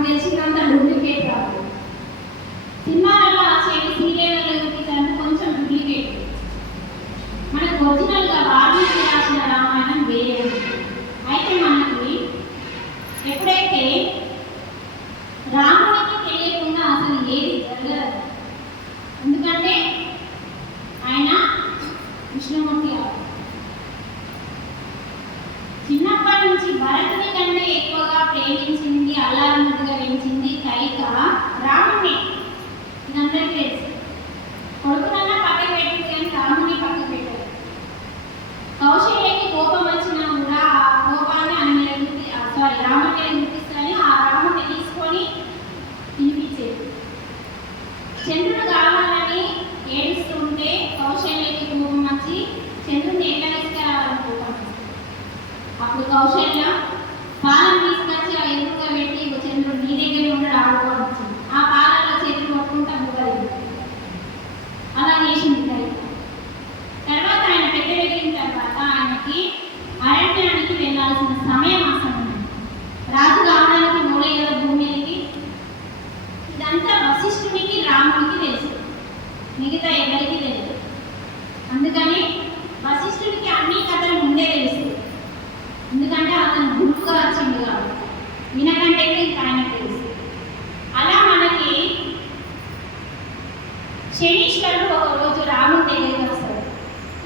మనకు తెలిసినంత డూప్లికేట్ కాదు. సినిమాలలో సీరియల్లో చూపించాలంటే కొంచెం డూప్లికేట్. మనకు ఒరిజినల్గా వాల్మీకి రాసిన రామాయణం వేరే. అయితే మనకి ఎప్పుడైతే రాముడికి తెలియకుండా అసలు ఏది జరగదు. ఎందుకంటే ఆయన విష్ణుమూర్తి చిన్నప్పటి నుంచి భరతుని కంటే ఎక్కువగా ప్రేమించింది, అల్లారముద్దుగా పెంచింది కైక రాముడిని. ఇదందరికీ తెలుసు. కొడుకునన్నా పక్కకు పెట్టింది కానీ రాముడిని పక్కకు పెట్టారు. కౌశల్యకి కోపం వచ్చినా కూడా ఆ కోపాన్ని రాముడిని గుర్తిస్తారని ఆ రాముడిని తీసుకొని తినిపించేది. చంద్రుడు కావాలని ఏడుస్తూ ఉంటే కౌశల్యకి కోపం వచ్చి చంద్రుడిని ఎట్లా తీసుకురావాలని కోపం. అప్పుడు కౌశల్య పాలను తీసుకొచ్చి ఆ ఎదురుగా పెట్టి చంద్రుడు నీ దగ్గర ఉండడు ఆడుకోవడం వచ్చింది. ఆ పాలలో చేతులు పట్టుకుంటా బుగ్గలు అలా చేసింది కైక. తర్వాత ఆయన పెద్ద ఎదిగిన తర్వాత ఆయనకి అరణ్యానికి వెళ్ళాల్సిన సమయం ఆసన్నమైంది. రాజు కావడానికి మూలయ్య భూమికి. ఇదంతా వశిష్ఠునికి రాముడికి తెలుసు, మిగతా ఎవరికి తెలుసు. అందుకని వశిష్ఠుడికి అన్ని కథలు ముందే తెలుసు. ఎందుకంటే అతను గురువుగా వచ్చింది కాబట్టి వినకంటే ఇంకా ఆయనకు తెలుసు. అలా మనకి శనీశ్వరుడు ఒకరోజు రాముడి దగ్గరికి వస్తాడు.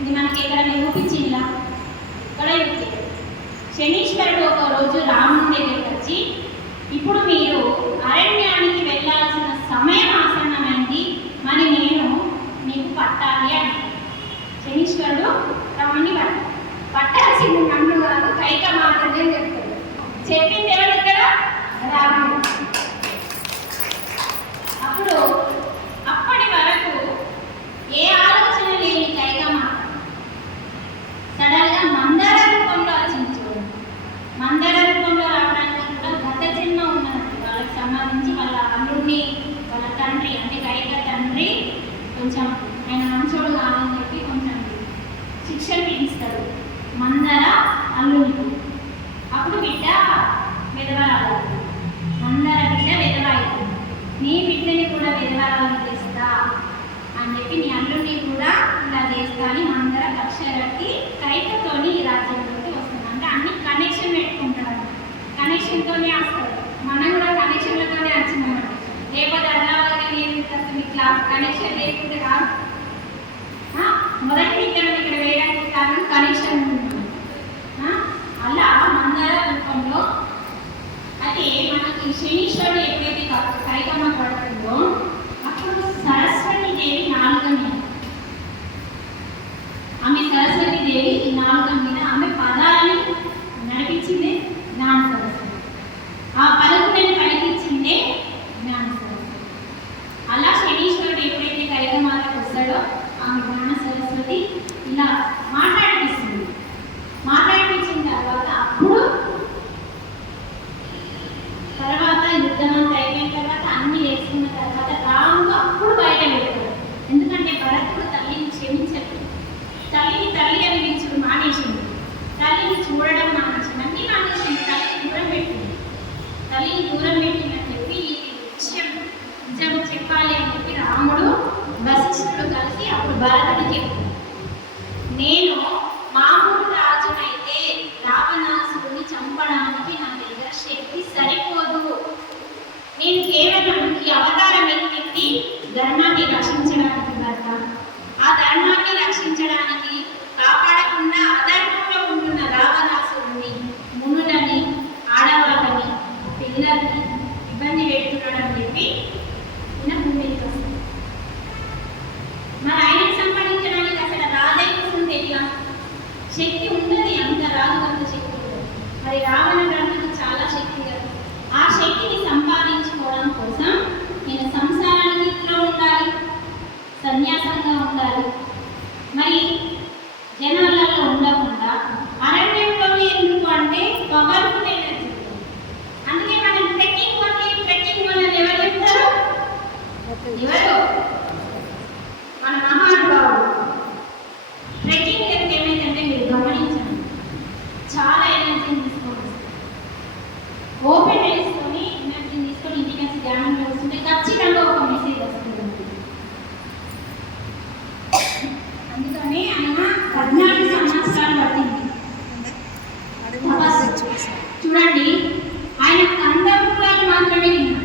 ఇది మనకి ఎక్కడైనా చూపించిందా? ఇక్కడ శనీశ్వరుడు ఒకరోజు రాముడి దగ్గరికి వచ్చి, ఇప్పుడు మీరు అరణ్యానికి వెళ్ళాల్సిన సమయం ఆసన్నమైంది, మరి నేను నీకు పట్టాలి అని. శనీశ్వరుడు రాముడిని పట్టాల్సింది నన్ను కాదు కైక మాత్రమే చెప్తాడు. చెప్పింది ఎవరు ఇక్కడ? రాముడు. అప్పుడు అప్పటి వరకు ఏ ఆలోచన లేని కైక మాట సడన్గా మందార రూపంలో వచ్చింది. చూడండి, మందార రూపంలో రావడానికి కూడా గత జన్మ ఉన్నది. వాళ్ళకి సంబంధించి వాళ్ళ అల్లుడిని వాళ్ళ తండ్రి అంటే కైక తండ్రి కొంచెం ఆయన మంచోడు కాదని చెప్పి కొంచెం శిక్షణ విధిస్తాడు మందార అల్లుడికి. అప్పుడు బిడ్డ విధవరాలు, మందార బిడ్డ విధవాయితుంది. నీ బిడ్డని కూడా విధవరాలు చేస్తా అని చెప్పి నీ అల్లుడిని కూడా ఇలా చేస్తా అని మందార కక్ష కట్టి కైకతోని ఈ రాజ్యంలోకి వస్తుంది. అంటే అన్ని కనెక్షన్ పెట్టుకుంటాడు, కనెక్షన్తోనే వస్తాడు. మనం కూడా కనెక్షన్లతోనే వచ్చినామండి. లేకపోతే అన్నవాళ్ళగా నేను ఇట్లా కనెక్షన్ లేకుంటే కాదు. మొదటి విద్యను ఇక్కడ వేయడానికి కారణం కనెక్షన్ ఉంటుంది. అలా మందార రూపంలో అయితే మనకి శనీశ్వరుడు ఎప్పుడైతే కైకమ్మ పడుతుందో అప్పుడు సరస్వతి దేవి నాలుగం మీద, ఆమె సరస్వతి దేవి ఈ నాలుగం మీద ఆమె పదాలని నడిపించిందే జ్ఞాన సరస్వతి, ఆ పలుకులను పలికించిందే జ్ఞాన సరస్వతి. అలా శనీశ్వరుడు ఎప్పుడైతే కైకమ్మకి వస్తాడో ఆమె జ్ఞాన సరస్వతి ఇలా మాట్లాడిపిస్తుంది. మాట్లాడిపించిన తర్వాత అప్పుడు యుద్ధం అంతా అయిపోయిన తర్వాత అన్ని వేసుకున్న తర్వాత రాముడు అప్పుడు బయట పెడతాడు. ఎందుకంటే భరతుడు తల్లిని క్షమించడు, తల్లిని తల్లి అని పిలుచుడు మానేసింది, తల్లిని చూడడం మానేసింది, అన్ని మానేసింది, తల్లిని దూరం పెట్టింది. తల్లిని దూరం పెట్టిందని చెప్పి ఈ విషయం నిజం చెప్పాలి అని చెప్పి రాముడు వశిష్ఠుడు కలిసి అప్పుడు భరతుడు చెప్తాడు, నేను మామూలు రాజునైతే రావణాసురుని చంపడానికి నా దగ్గర శక్తి సరిపోదు. నేను కేవలం ఈ అవతారం ఎత్తి ధర్మాన్ని రక్షించడానికి భర్త, ఆ ధర్మాన్ని రక్షించడానికి కాపాడకుండా అధర్మంలో ఉంటున్న రావణాసురుని, మునులని, ఆడవాళ్ళని, పిల్లల్ని ఇబ్బంది పెడుతున్నాడని చెప్పి నిన్న భూమికి వస్తుంది. మరి ఆయనని సంపాదించడానికి అసలు రాజై కూర్చుంటే శక్తి ఉండదు, అంత రాజు అంత శక్తి ఉండదు. మరి రావణ బ్రహ్మకి చాలా శక్తి కదా, ఆ శక్తిని సంపాదించుకోవడం కోసం నేను సంసారానికి ఇంట్లో ఉండాలి, సన్యాసంగా ఉండాలి, మరి జనాలలో ఉండకుండా అరణ్యంలోనే ఎందుకు అంటే పవర్ఫుల్ ఎనర్జీ. అందుకే మనం ట్రెక్కింగ్ వల్ల ఎవరు చెప్తారు? ఎవరు? మన మహానుభావుడు. ట్రెక్కింగ్ దగ్గర ఏమైందంటే మీరు గమనించండి, చాలా ఎనర్జీని తీసుకొని ఓపెన్ వేసుకొని ఎనర్జీని తీసుకొని చూడండి, ఆయన కందమూలాలు మాత్రమే తిన్నాడు.